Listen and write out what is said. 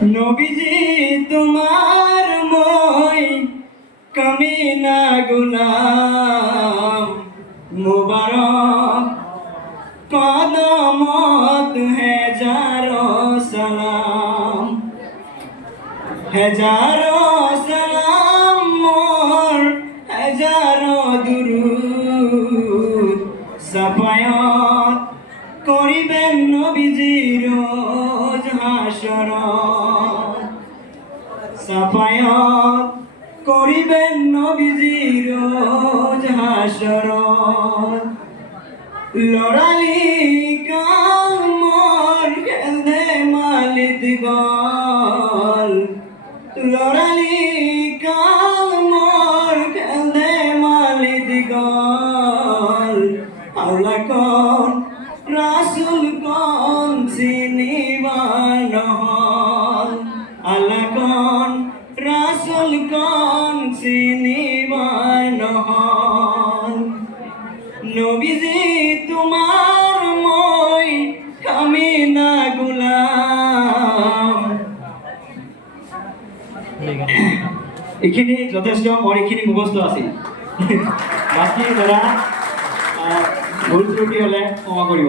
নবীজি তোমার মই কমিনা গুলাম মুবারক কদমত হেজারো সালাম হেজারো সালাম মোর হেজারো দুরুদ সাফায়াত করিবেন নবীজি রোজ হাসরত সাফায়াত করিবেন নবীজি রোজ হাসরত লড়ালি কাল মোর খেলদে মালিত গল লড়ালি কাল মোর খেলদে মালিত গল আল্লাহ কোন রাসূল কোন চিনিবার নহল আল্লাহ কোন রাসূল কোন চিনিবার নহল নবীজি তোমার মই কামিনা গুলাম। এইখিনি যথেষ্ট মোৰ এইখিনি মুখস্থ আছিল বাকী ধৰা ভুল ত্ৰুটি হ'লে ক্ষমা কৰিব